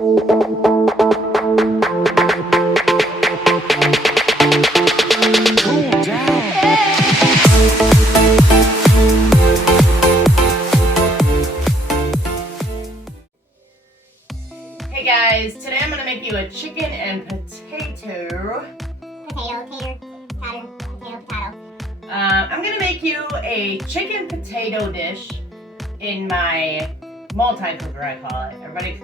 Hey guys, today I'm going to make you a chicken and potato. I'm going to make you a chicken potato dish in my multi-cooker, I call it. Everybody,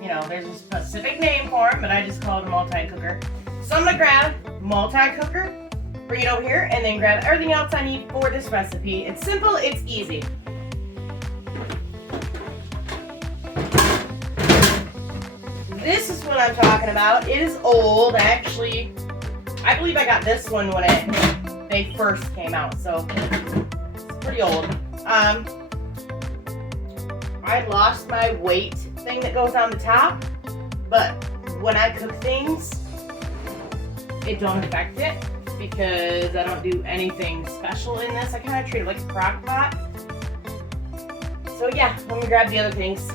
you know, there's a specific name for it, but I just call it a multi-cooker. So I'm going to grab multi-cooker, bring it over here, and then grab everything else I need for this recipe. It's simple, it's easy. This is what I'm talking about. It is old, actually. I believe I got this one when they first came out, so it's pretty old. I lost my weight thing that goes on the top, but when I cook things, it don't affect it because I don't do anything special in this. I kind of treat it like a crock pot. So yeah, let me grab the other things.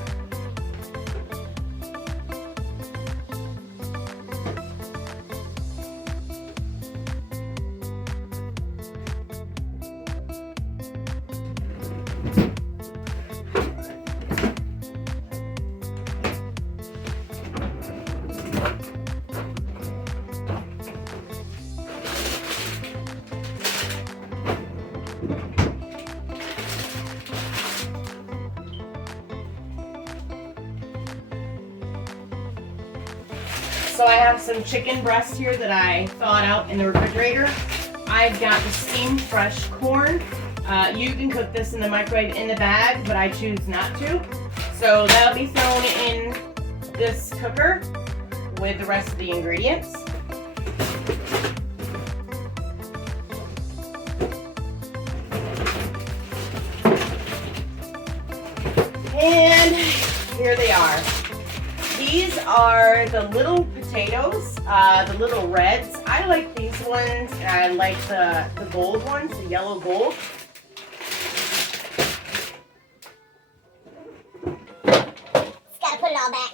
So I have some chicken breast here that I thawed out in the refrigerator. I've got the steamed fresh corn. You can cook this in the microwave in the bag, but I choose not to. So that'll be thrown in this cooker with the rest of the ingredients. And here they are. These are the little potatoes, the little reds. I like these ones, and I like the gold ones, the yellow gold. Just gotta put it all back.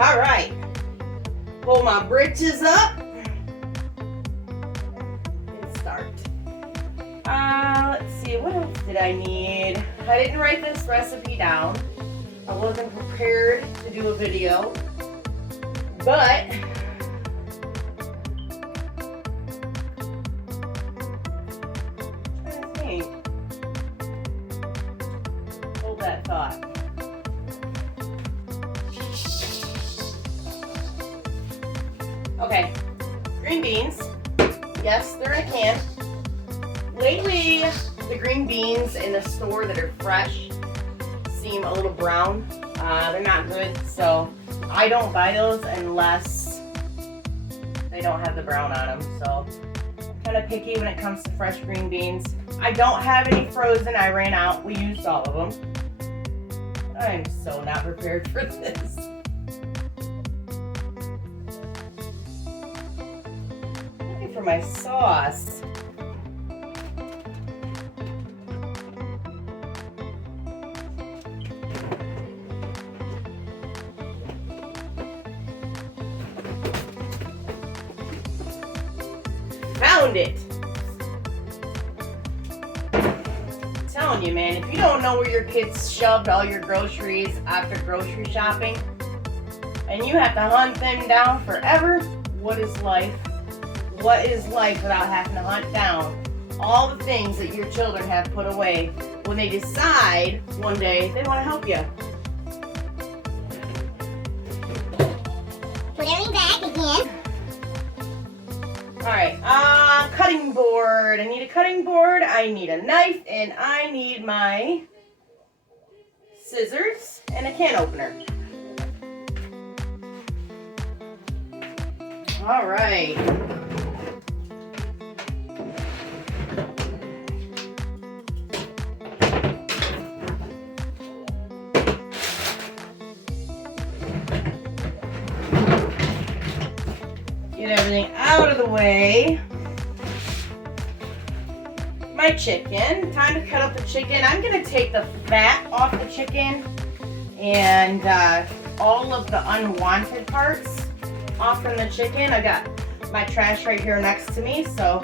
All right, pull my britches up and start. Let's see, what else did I need? I didn't write this recipe down. I wasn't prepared to do a video, but I think, hold that thought. Okay, green beans. Yes, they're in a can. Lately, the green beans in the store that are fresh seem a little brown. They're not good, so I don't buy those unless they don't have the brown on them. So I'm kind of picky when it comes to fresh green beans. I don't have any frozen. I ran out. We used all of them. I'm so not prepared for this. For my sauce. Found it. I'm telling you, man, if you don't know where your kids shoved all your groceries after grocery shopping and you have to hunt them down forever, what is life? What is life without having to hunt down all the things that your children have put away when they decide one day they want to help you? Put everything back again. Alright, cutting board. I need a cutting board, I need a knife, and I need my scissors and a can opener. Alright. get everything out of the way. My chicken. Time to cut up the chicken. I'm going to take the fat off the chicken and all of the unwanted parts off from the chicken. I got my trash right here next to me, so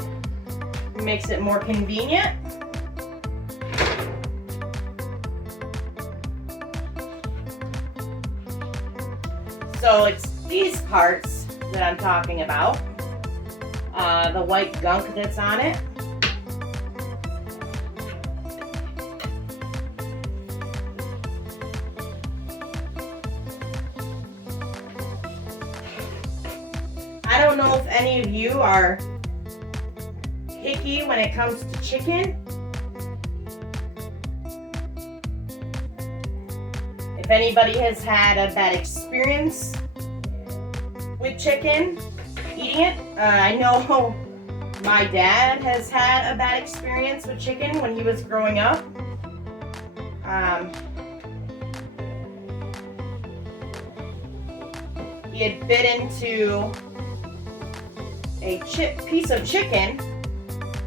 it makes it more convenient. So it's these parts that I'm talking about. The white gunk that's on it. I don't know if any of you are picky when it comes to chicken. If anybody has had a bad experience with chicken, eating it. I know my dad has had a bad experience with chicken when he was growing up. He had bit into a piece of chicken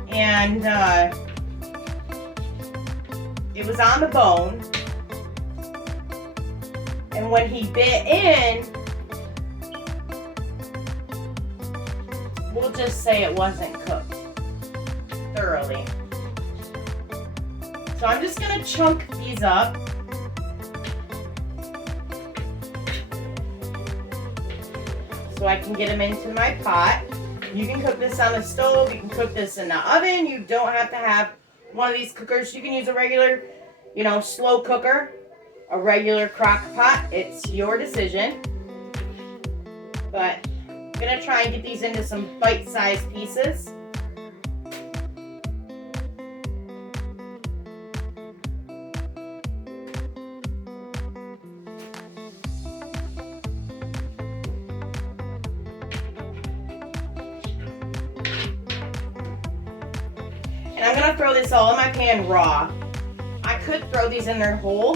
and it was on the bone. And when he bit in, we'll just say it wasn't cooked thoroughly. So I'm just gonna chunk these up. So I can get them into my pot. You can cook this on the stove, you can cook this in the oven. You don't have to have one of these cookers. You can use a regular, slow cooker, a regular crock pot. It's your decision. But I'm gonna try and get these into some bite-sized pieces. And I'm gonna throw this all in my pan raw. I could throw these in there whole,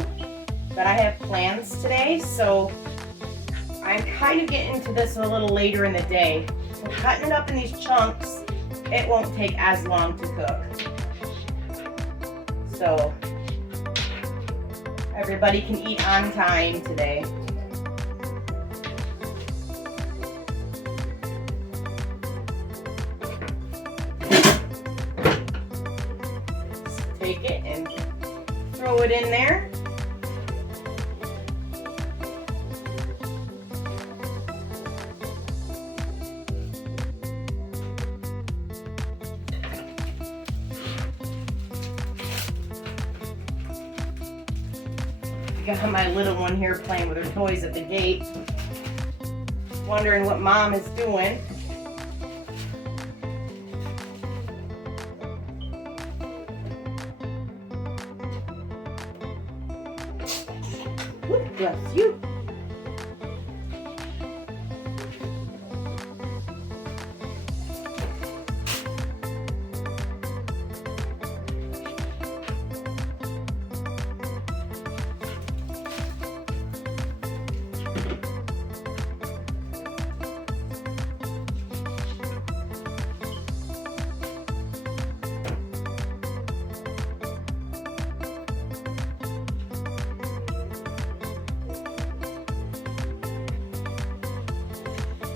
but I have plans today, so I'm kind of getting into this a little later in the day. So cutting it up in these chunks, it won't take as long to cook. So everybody can eat on time today. Take it and throw it in there. Got my little one here playing with her toys at the gate, wondering what Mom is doing. Whoop, bless you.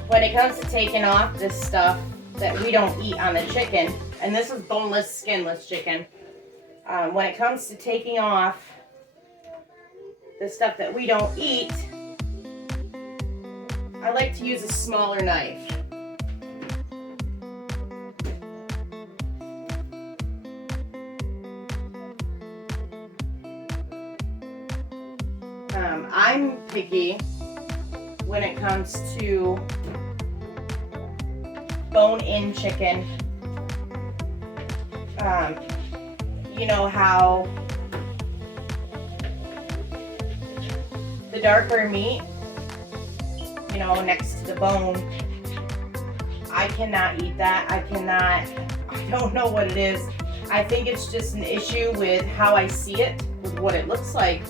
When it comes to taking off this stuff that we don't eat on the chicken, and this is boneless, skinless chicken, when it comes to taking off the stuff that we don't eat, I like to use a smaller knife. I'm picky when it comes to bone-in chicken. You know how the darker meat, next to the bone, I cannot eat that. I don't know what it is. I think it's just an issue with how I see it, with what it looks like,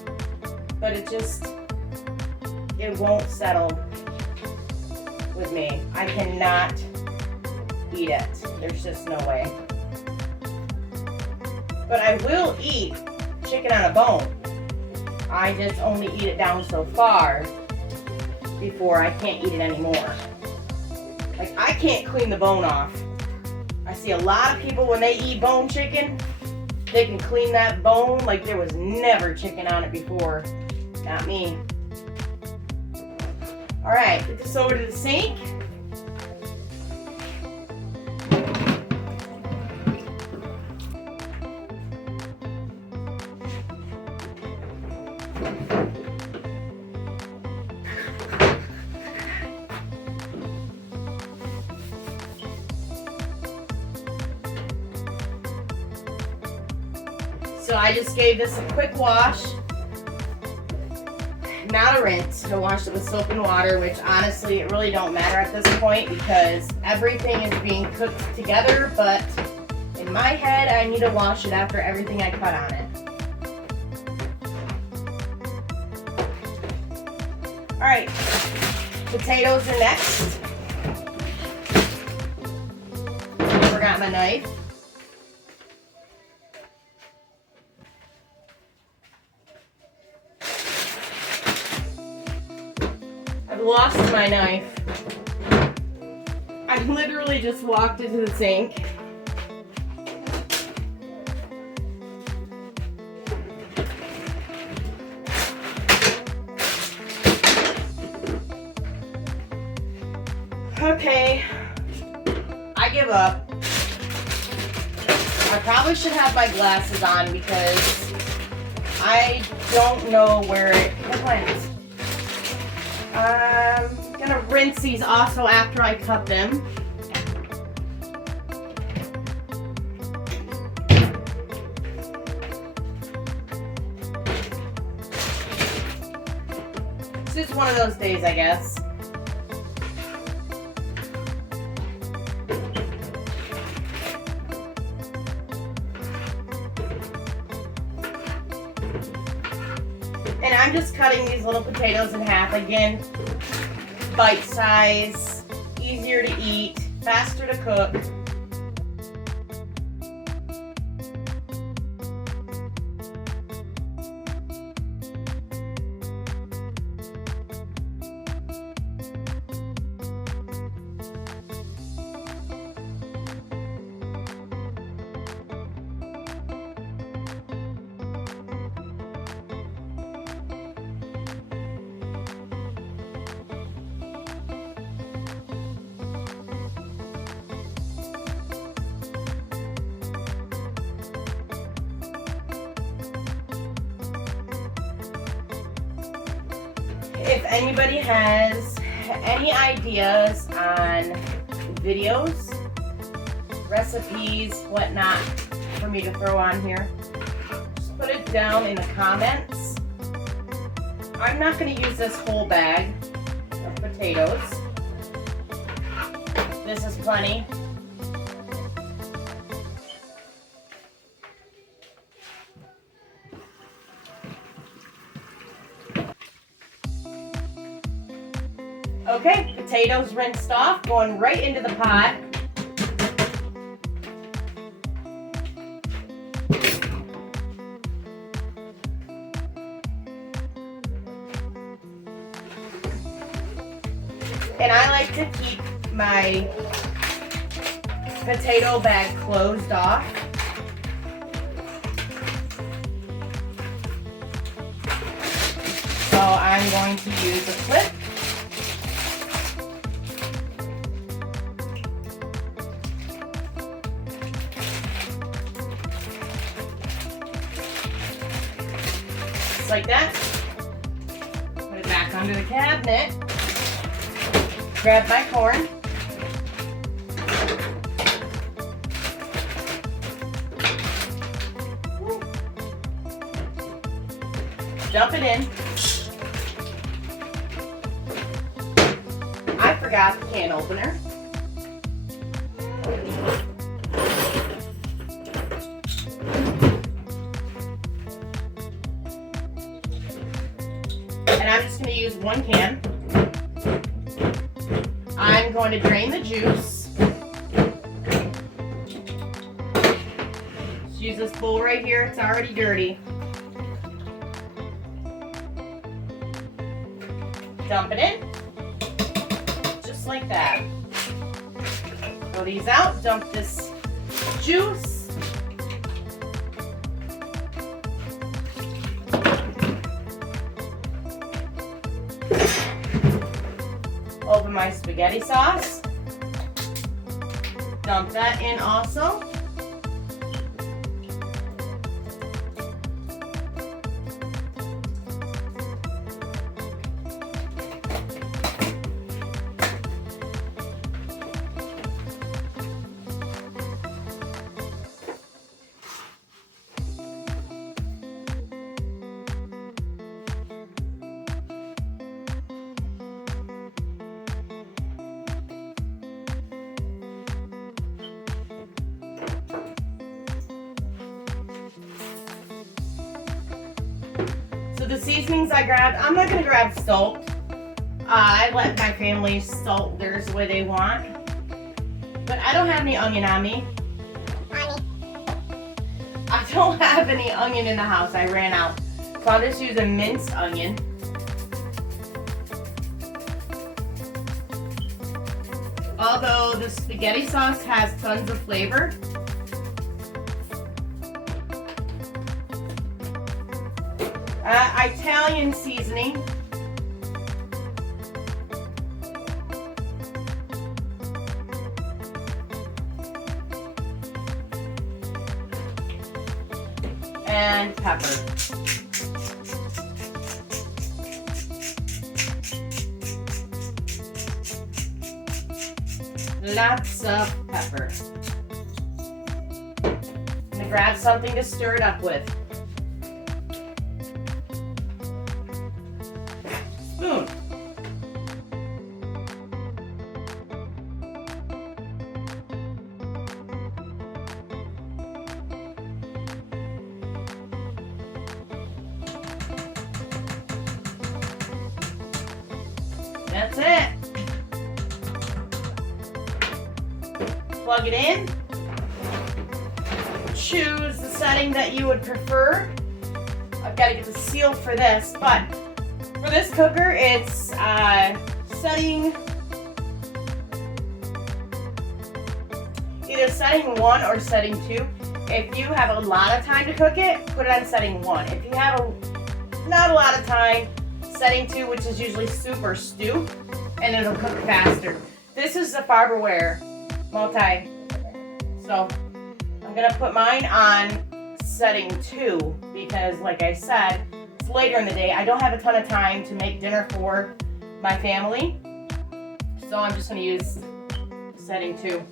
but it won't settle. with me. I cannot eat it. There's just no way. But I will eat chicken on a bone. I just only eat it down so far before I can't eat it anymore. Like, I can't clean the bone off. I see a lot of people when they eat bone chicken, they can clean that bone like there was never chicken on it before. Not me. All right, get this over to the sink. So I just gave this a quick wash. Not a rinse. I washed it with soap and water, which honestly it really don't matter at this point because everything is being cooked together, but in my head I need to wash it after everything I cut on it. Alright, potatoes are next. Forgot my knife. I've lost my knife. I literally just walked into the sink. Okay, I give up. I probably should have my glasses on because I don't know where it went. I'm gonna rinse these also after I cut them. This is one of those days, I guess. And I'm just cutting these little potatoes in half. Again, bite size, easier to eat, faster to cook. If anybody has any ideas on videos, recipes, whatnot for me to throw on here, just put it down in the comments. I'm not going to use this whole bag of potatoes. This is plenty. Okay, potatoes rinsed off, going right into the pot. And I like to keep my potato bag closed off. So I'm going to use a clip. Just like that. Put it back under the cabinet. Grab my corn. Dump it in. I forgot the can opener. And I'm just going to use one can. I I'm going to drain the juice. Just use this bowl right here. It's already dirty. Dump it in. Just like that. Throw these out. Dump this juice. Open my spaghetti sauce. Dump that in also. So the seasonings I grabbed, I'm not going to grab salt. I let my family salt theirs the way they want. But I don't have any onion on me. I don't have any onion in the house. I ran out. So I'll just use a minced onion. Although the spaghetti sauce has tons of flavor, Italian seasoning. And pepper. Lots of pepper. I'm gonna grab something to stir it up with. Spoon. That's it. Plug it in. Choose the setting that you would prefer. I've got to get the seal for this, but for this cooker, it's setting either setting 1 or setting 2. If you have a lot of time to cook it, put it on setting 1. If you have not a lot of time, setting 2, which is usually soup or stew, and it'll cook faster. This is the Farberware multi, so I'm gonna put mine on setting 2 because, like I said, it's later in the day. I don't have a ton of time to make dinner for my family, so I'm just gonna use setting 2.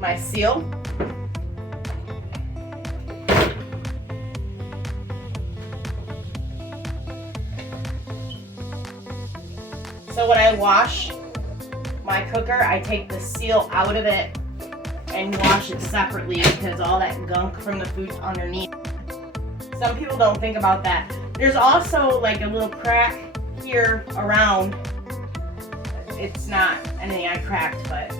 My seal. So when I wash my cooker, I take the seal out of it and wash it separately because all that gunk from the food's underneath. Some people don't think about that. There's also like a little crack here around. It's not anything I cracked, but.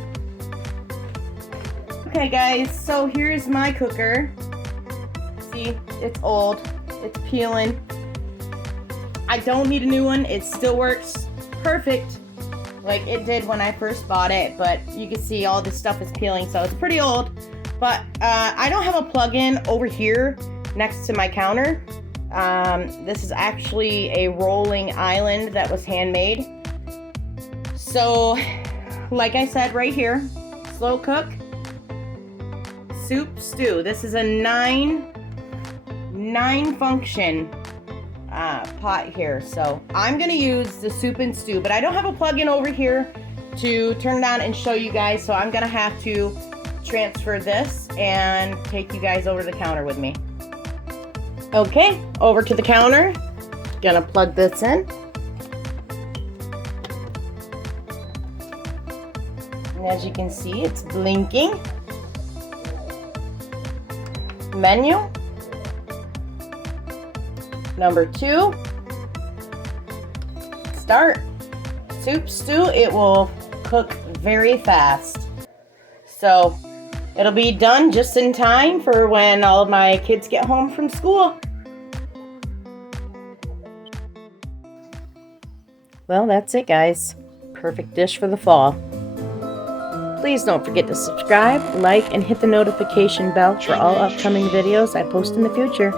Okay guys, so here's my cooker. See, it's old, it's peeling. I don't need a new one, it still works perfect like it did when I first bought it, but you can see all this stuff is peeling, so it's pretty old. But I don't have a plug-in over here next to my counter. This is actually a rolling island that was handmade. So like I said right here, slow cook, soup, stew. This is a 9 function pot here, so I'm gonna use the soup and stew, but I don't have a plug-in over here to turn it on and show you guys, so I'm gonna have to transfer this and take you guys over to the counter with me. Okay, over to the counter. Gonna plug this in. And as you can see, it's blinking. Menu. Number 2, start soup stew, it will cook very fast. So it'll be done just in time for when all of my kids get home from school. Well, that's it, guys. Perfect dish for the fall. Please don't forget to subscribe, like, and hit the notification bell for all upcoming videos I post in the future.